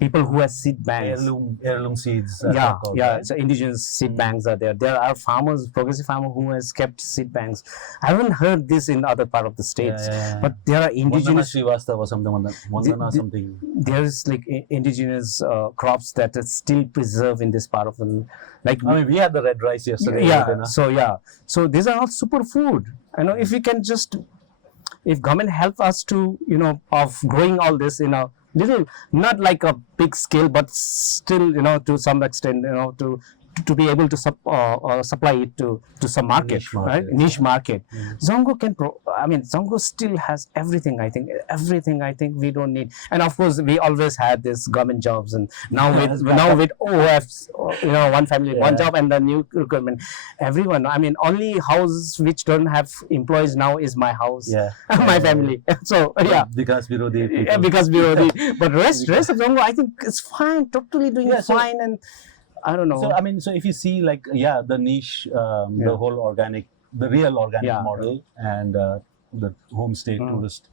people who have seed banks. Heirloom seeds. So indigenous seed banks are there. There are farmers, progressive farmer who has kept seed banks. I haven't heard this in other part of the states, but there are indigenous. Something. There is like indigenous crops that are still preserved in this part of the. Like we had the red rice yesterday. So these are all superfood. If we can just, if government help us to of growing all this in a little, not like a big scale, but still to some extent to be able to supply it to some market, niche market. Dzongu can Dzongu still has everything. I think we don't need. And of course we always had this government jobs, and now with OFs, one family one job, and the new requirement, everyone. Only houses which don't have employees now is my house, my family. So because Virodi. Because Virodi. But rest of Dzongu, I think it's fine, totally doing fine. And I don't know. So if you see, like, the niche, the whole the real organic model, and the homestay tourist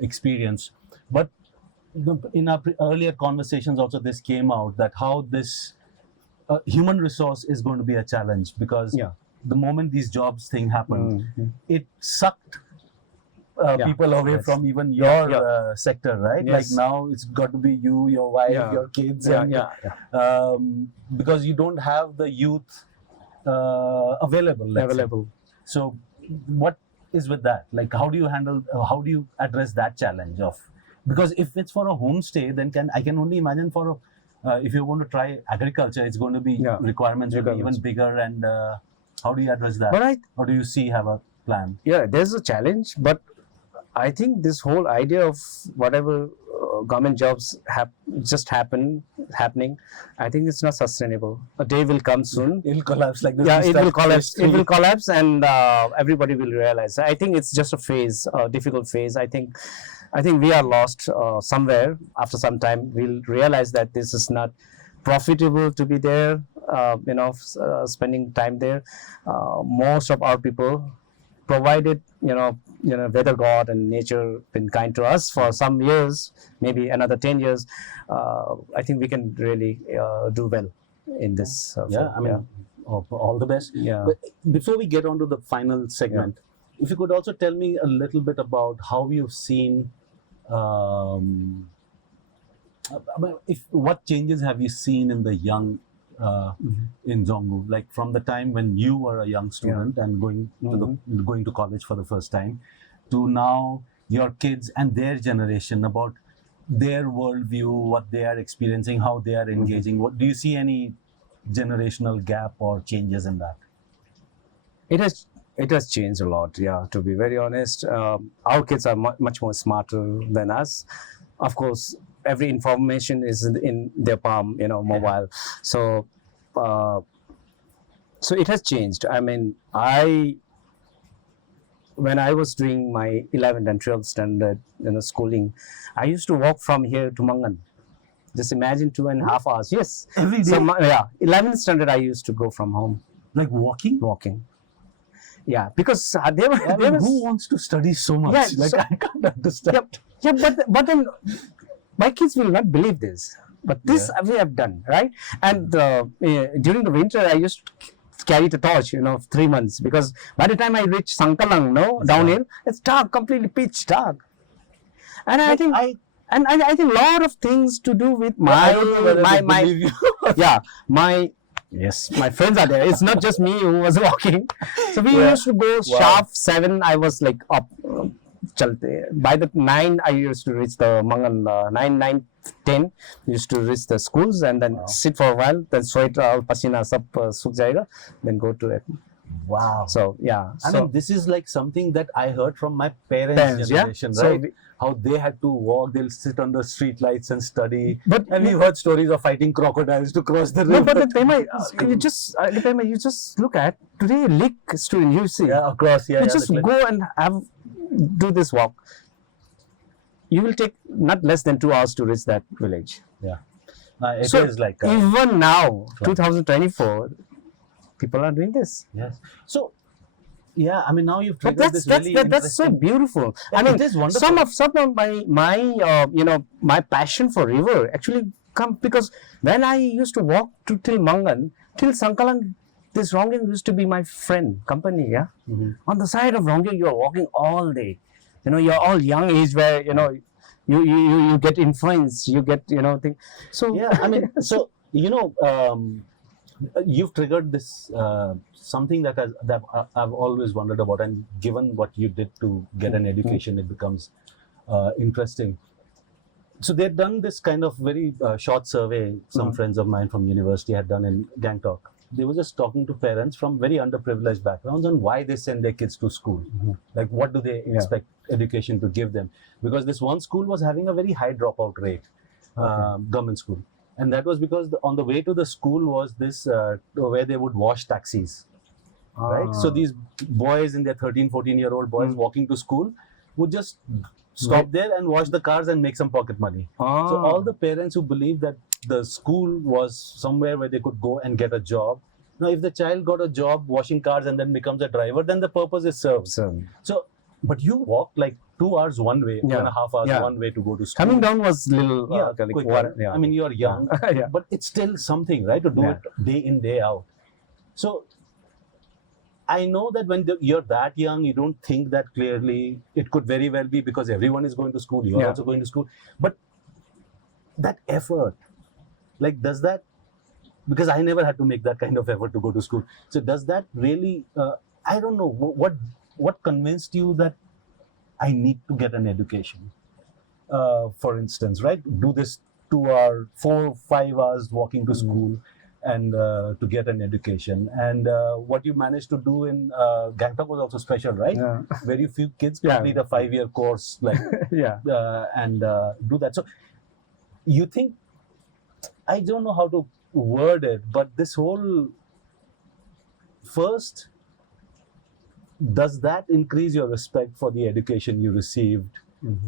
experience. But in our earlier conversations also, this came out that how this human resource is going to be a challenge, because the moment these jobs thing happened, it sucked people away from even your sector, right? Yes. Like now it's got to be you, your wife, your kids, because you don't have the youth available. So what is with that? Like, how do you address that challenge of, because if it's for a homestay, then I can only imagine for if you want to try agriculture, it's going to be requirements will be even bigger, and how do you address that? Or do you have a plan? Yeah, there's a challenge, but I think this whole idea of whatever government jobs happening, I think it's not sustainable. A day will come soon. It'll collapse like this. Yeah, We it will start collapse. phase It will three. collapse, and everybody will realize. I think it's just a phase, a difficult phase. I think we are lost somewhere. After some time, we'll realize that this is not profitable to be there. Spending time there. Most of our people, provided weather god and nature been kind to us for some years, maybe another 10 years, I think we can really do well in this Yeah, I mean, all the best. Yeah. But before we get on to the final segment, if you could also tell me a little bit about how you've seen, what changes have you seen in the young in Dzongu, like from the time when you were a young student and going to college for the first time, to now your kids and their generation, about their worldview, what they are experiencing, how they are engaging. What do you see any generational gap or changes in that? It has changed a lot. Yeah, to be very honest, our kids are much more smarter than us. Of course, every information is in their palm, mobile. So it has changed. I mean, when I was doing my 11th and 12th standard schooling, I used to walk from here to Mangan. Just imagine 2.5 hours. Yes. Every day? So 11th standard I used to go from home. Like walking? Walking. Yeah, because they were. I mean, who wants to study so much? Yeah, like, so- I can't understand. Yeah, but then my kids will not believe this. But this we have done, right? And during the winter, I used to carry the torch, 3 months, because by the time I reach Sankalang, downhill, it's dark, completely pitch dark. And I think I think a lot of things to do with I don't know whether to my believe you. my friends are there. It's not just me who was walking. So we used to go sharp 7. I was like up. Chalte. By the 9, I used to reach the Mangan. 9, 10, used to reach the schools and then sit for a while. Then sweat all pasina sab suk jayega. Then go to it. Wow. So yeah. I So mean, this is like something that I heard from my parents' generation, So right? How they had to walk, they'll sit under street lights and study. But And we've heard stories of fighting crocodiles to cross the no, river. but the Pema, you just look at today. Lick student, you see. Yeah, across, You just go and do this walk. You will take not less than 2 hours to reach that village. Yeah. It is So like... even now, 2024, people are doing this. yes. So, yeah, I mean, now you've But triggered this really that's so interesting... beautiful. Yeah, I mean, it is wonderful. some of my passion for river actually come because when I used to walk till Mangan, till Sankalang, this Rongyang used to be my friend, company, yeah. On the side of Rongyang, you are walking all day. You're all young age where, you get influenced, you get, thing. So, Yeah, I mean, so, you've triggered this, something that I've always wondered about, and given what you did to get an education, it becomes interesting. So they'd done this kind of very short survey, some friends of mine from university had done in Gangtok. They were just talking to parents from very underprivileged backgrounds on why they send their kids to school. Like, what do they expect education to give them? Because this one school was having a very high dropout rate, government school. And that was because on the way to the school was this, where they would wash taxis. Right? So these boys in their 13, 14-year-old boys walking to school would just stop there and wash the cars and make some pocket money. So all the parents who believed that the school was somewhere where they could go and get a job. Now, if the child got a job washing cars and then becomes a driver, then the purpose is served. So, but you walked like 2 hours one way, 2.5 hours one way to go to school. coming down was little like quick water. one. I mean, you're young, but it's still something, right? To do it day in, day out. So, I know that when you're that young, you don't think that clearly. It could very well be because everyone is going to school. You're also going to school. But that effort, like, does that, because I never had to make that kind of effort to go to school. So does that really, I don't know, what convinced you that I need to get an education? For instance, right? Do this 2 hour, 4, 5 hours walking to school. and to get an education. And what you managed to do in Gangtok was also special, right? Yeah. Very few kids Yeah. complete a 5-year course like Yeah. and do that. So you think, I don't know how to word it, but this whole first, does that increase your respect for the education you received,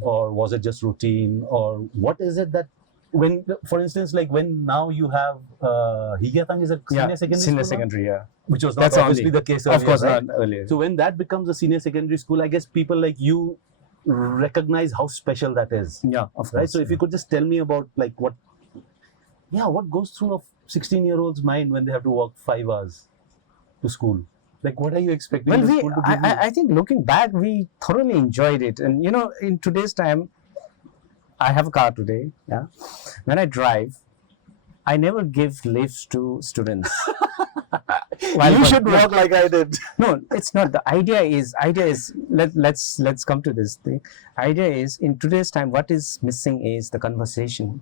or was it just routine, or what is it that when, for instance, like when now you have Higyatang is a senior secondary Senior school now? secondary, yeah. Which was not That's obviously only- the case earlier, Of course, right? not earlier. So when that becomes a senior secondary school, I guess people like you recognize how special that is, Yeah, of course. right? So if you could just tell me about like what goes through a 16-year-old's mind when they have to walk 5 hours to school. Like, what are you expecting Well, the school to give you? I think looking back, we thoroughly enjoyed it. And, you know, in today's time, I have a car today. Yeah. When I drive, I never give lifts to students. You should walk like I did. No, it's not. The idea is let's come to this thing. Idea is, in today's time, what is missing is the conversation.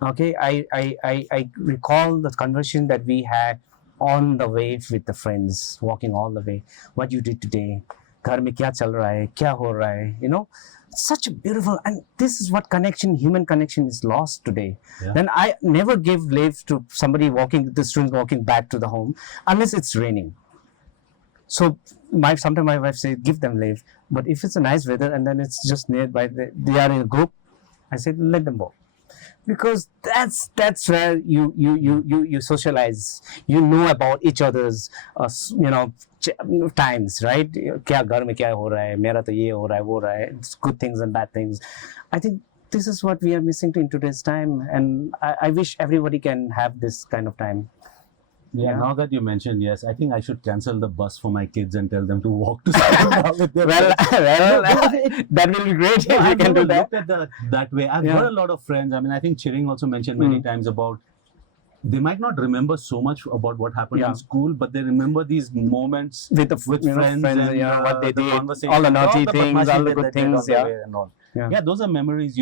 Okay, I recall the conversation that we had on the way with the friends, walking all the way. What you did today? Ghar mein kya chal raha hai? Kya ho raha hai? You know, such a beautiful, and this is what connection, human connection is lost today. Yeah. Then I never give leave to somebody walking, the student walking back to the home, unless it's raining. So sometimes my wife says, give them leave. But if it's a nice weather and then it's just nearby, they are in a group, I said, let them walk. Because that's where you socialize, you know about each other's times, right? Kya ghar mein kya ho raha hai, mera to ye ho raha hai, wo ho raha hai. It's good things and bad things. I think this is what we are missing in today's time, and I wish everybody can have this kind of time. Yeah, Yeah. now that you mentioned, yes, I think I should cancel the bus for my kids and tell them to walk to school now with their Well, friends. that will be great No, if you I've can never do that. looked at that way. I've Yeah. heard a lot of friends. I mean, I think Tshering also mentioned many times about they might not remember so much about what happened Yeah. in school, but they remember these moments With friends and what they did, conversation, all the naughty the things, badmashi all the that good they did on things, the yeah. way and all. Yeah. Yeah, those are memories.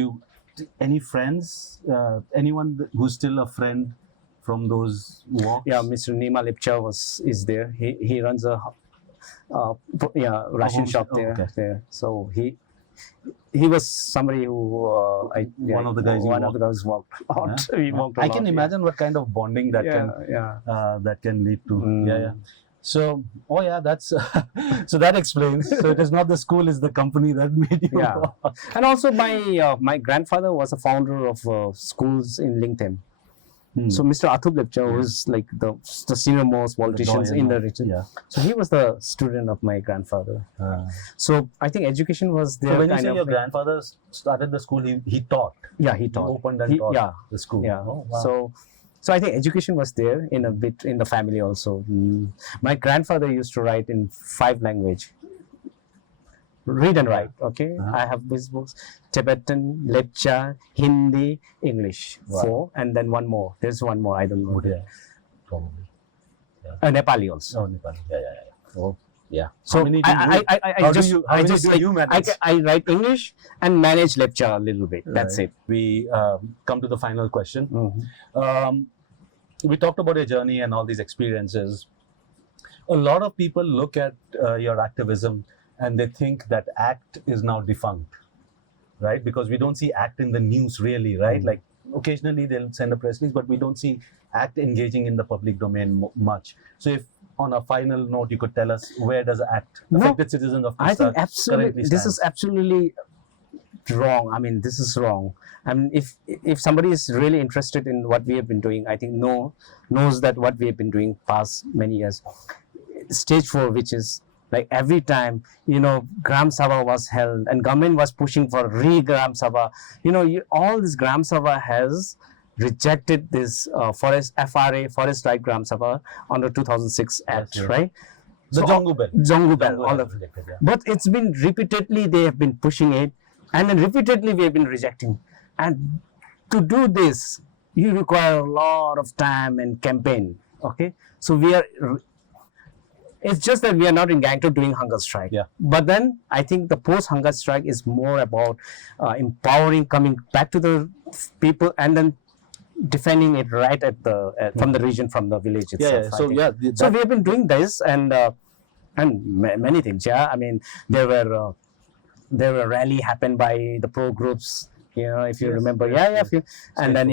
Any friends, anyone who's still a friend from those walks? Yeah, Mr. Mayal Lyang is there. He runs a ration home- shop oh, there. okay. There. So he was somebody who One of the guys you walked out. Yeah. We walked a I lot, can yeah. imagine what kind of bonding that can lead to. Yeah. So, that's so that explains. So it is not the school, it's the company that made you. Yeah. And also my grandfather was a founder of schools in Lingtem. So Mr. Lepcha was like the senior most politicians in the region. Yeah. So he was the student of my grandfather. So I think education was there. So when you kind say of your like- grandfather started the school, he taught. Yeah, he He taught. opened and He- taught yeah, the school. Yeah. Oh, wow. So I think education was there in a bit in the family also. My grandfather used to write in 5 languages. Read and write, okay? Uh-huh. I have these books: Tibetan, Lepcha, Hindi, English. Wow. 4, and then one more. There's one more. I don't know. Yeah, probably. Nepali also. Oh, Nepal. Yeah. Oh, yeah. So How many do you I How just do you manage? I write English and manage Lepcha a little bit. That's Right. it. We come to the final question. Mhm. We talked about your journey and all these experiences. A lot of people look at your activism and they think that ACT is now defunct, right? Because we don't see ACT in the news really, right? Like occasionally they'll send a press release, but we don't see ACT engaging in the public domain much. So if on a final note, you could tell us, where does ACT, No, Affected Citizens of I think Krista, absolutely currently this is stands? absolutely wrong. I mean, this is wrong. I mean, if somebody is really interested in what we have been doing, I think knows that what we have been doing past many years. Stage 4, which is like every time, Gram Sabha was held and government was pushing for Gram Sabha. All this Gram Sabha has rejected this Forest Right Gram Sabha under 2006 Act, Yes, yeah. right? The So, Dzongu Bell. Dzongu Bell, all has of rejected, yeah. But it's been repeatedly, they have been pushing it, and then repeatedly we have been rejecting. And to do this, you require a lot of time and campaign. Okay, so it's just that we are not in Gangtok doing hunger strike. Yeah. But then I think the post-hunger strike is more about empowering, coming back to the people, and then defending it right at the from the region, from the village itself. I think. So we have been doing this and many things. Yeah, I mean there were rally happened by the pro groups. You know, if you remember. And then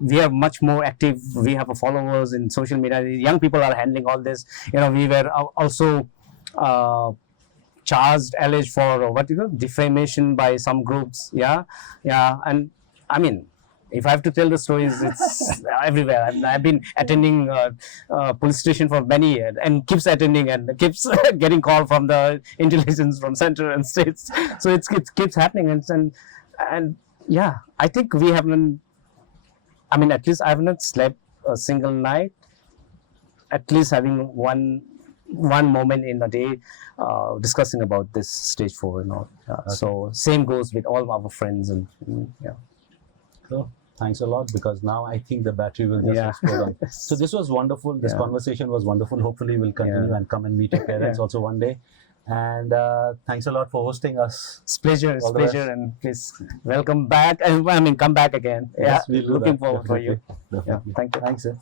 we are much more active. We have followers in social media. Young people are handling all this. You know, we were also charged, alleged for defamation by some groups. And I mean, if I have to tell the stories, it's everywhere. I've been attending police station for many years and keeps attending and keeps getting called from the intelligence from center and states. So it keeps happening and yeah, I think we haven't. I mean, at least I haven't slept a single night. At least having one moment in a day discussing about this stage 4 and all. So same goes with all of our friends and yeah. So thanks a lot, because now I think the battery will just explode on. So this was wonderful. This conversation was wonderful. Hopefully we'll continue and come and meet your parents also one day. And thanks a lot for hosting us. It's pleasure. It's pleasure, and please welcome back. I mean, come back again. Yes, we'll looking forward for you. Definitely. Thank you. Thanks, sir.